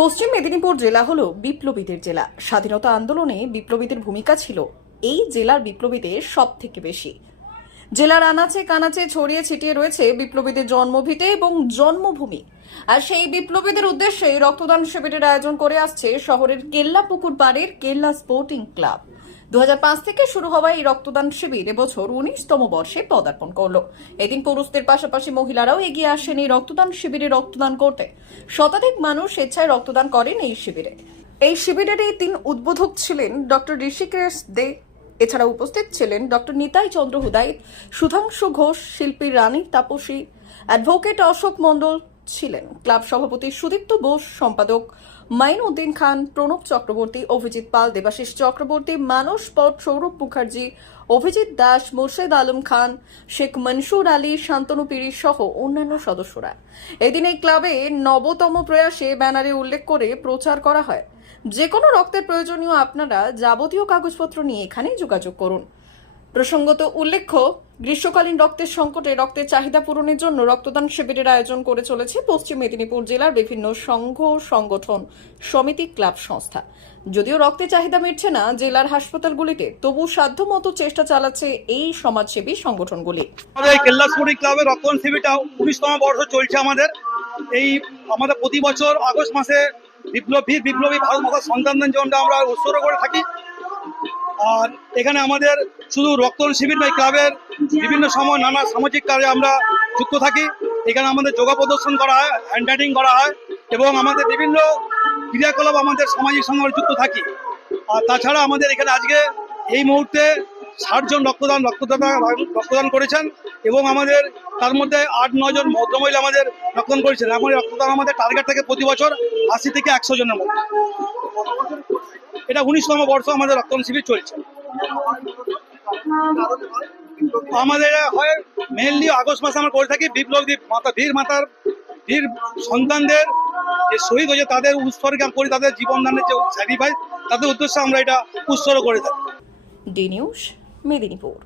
পশ্চিম মেদিনীপুর জেলা হলো বিপ্লবীদের জেলা। স্বাধীনতা আন্দোলনে বিপ্লবীদের ভূমিকা ছিল এই জেলার বিপ্লবীদের সব থেকে বেশি। জেলার আনাচে কানাচে ছড়িয়ে ছিটিয়ে রয়েছে বিপ্লবীদের জন্মভিটে এবং জন্মভূমি। আর সেই বিপ্লবীদের উদ্দেশ্যে রক্তদান শিবিরের আয়োজন করে আসছে শহরের কেল্লা পুকুর পাড়ের কেল্লা স্পোর্টিং ক্লাব। 2005 থেকে শুরু হওয়া এই রক্তদান শিবির এবছর 19তম বর্ষে পদার্পণ করলো। এদিন পুরুষদের পাশাপাশি মহিলারাও এগিয়ে আসেন এই রক্তদান শিবিরে রক্তদান করতে। শতাধিক মানুষ স্বেচ্ছায় রক্তদান করেন এই শিবিরে। এই শিবিরের এই তিন উদ্বোধক ছিলেন ডক্টর ঋষিকেশ দে। এছাড়া উপস্থিত ছিলেন ডক্টর নিতাই চন্দ্র হুদাইত, সুধাংশু ঘোষ, শিল্পী রানী তাপসী, অ্যাডভোকেট অশোক মণ্ডল ছিলেন ক্লাব সভাপতি সুদীপ্ত বোস, সম্পাদক মাইনউদ্দিন খান, প্রণব চক্রবর্তী, অভিজিৎ পাল, দেবাশিস চক্রবর্তী, মানস পট, সৌরভ মুখার্জি, অভিজিৎ দাস, মোর্শেদ আলম খান, শেখ মনসুর আলী, শান্তনু পিরি সহ অন্যান্য সদস্যরা। এদিন এই ক্লাবে 9তম প্রয়াসে ব্যানারে উল্লেখ করে প্রচার করা হয়, যে কোনো রক্তের প্রয়োজনীয় আপনারা যাবতীয় কাগজপত্র নিয়ে এখানে যোগাযোগ করুন। প্রসঙ্গত উল্লেখ্য, গ্রীষ্মকালীন রক্তের সংকটে রক্তের চাহিদা পূরণের জন্য রক্তদান শিবিরের আয়োজন করে চলেছে পশ্চিম মেদিনীপুর জেলার বিভিন্ন সংঘ, সংগঠন, সমিতি, ক্লাব, সংস্থা। যদিও রক্তের চাহিদা মিটছে না জেলার হাসপাতালগুলিতে, তবু সাধ্যমতো চেষ্টা চালাচ্ছে এই সমাজসেবী সংগঠনগুলি। আমাদের কেল্লা স্পোর্টিং ক্লাবের রক্তদান শিবিরটা 19তম বর্ষ চলছে। আমাদের প্রতি বছর আগস্ট মাসে বিপ্লবী ভারত মাতার সন্তানদের জন্য আমরা উৎসর্গ করে থাকি। আর এখানে আমাদের শুধু রক্তদান শিবির নয়, ক্লাবের বিভিন্ন সময় নানা সামাজিক কাজে আমরা যুক্ত থাকি। এখানে আমাদের যোগা প্রদর্শন করা হয়, হ্যান্ড রাইটিং করা হয় এবং আমাদের বিভিন্ন ক্রিয়াকলাপ আমাদের সামাজিক সঙ্গে আমরা যুক্ত থাকি। আর তাছাড়া আমাদের এখানে আজকে এই মুহূর্তে 60 জন রক্তদান করেছেন এবং আমাদের তার মধ্যে 8-9 জন ভদ্রমহিলা আমাদের রক্তদান করেছেন। এখন রক্তদান আমাদের টার্গেট থাকে প্রতি বছর 80 থেকে 100 জনের মধ্যে। এটা 19তম বর্ষ আমাদের রক্তদান শিবির চলছে। আমাদের হয় মেনলি আগস্ট মাসে আমরা করে থাকি বিপ্লবী বীর সন্তানদের যে শহীদ হয়েছে তাদের উৎসর্গ করি, তাদের জীবনদানের যে স্যাক্রিফাইস, তাদের উদ্দেশ্যে আমরা এটা উৎসর্গ করে থাকি। D news, Medinipur.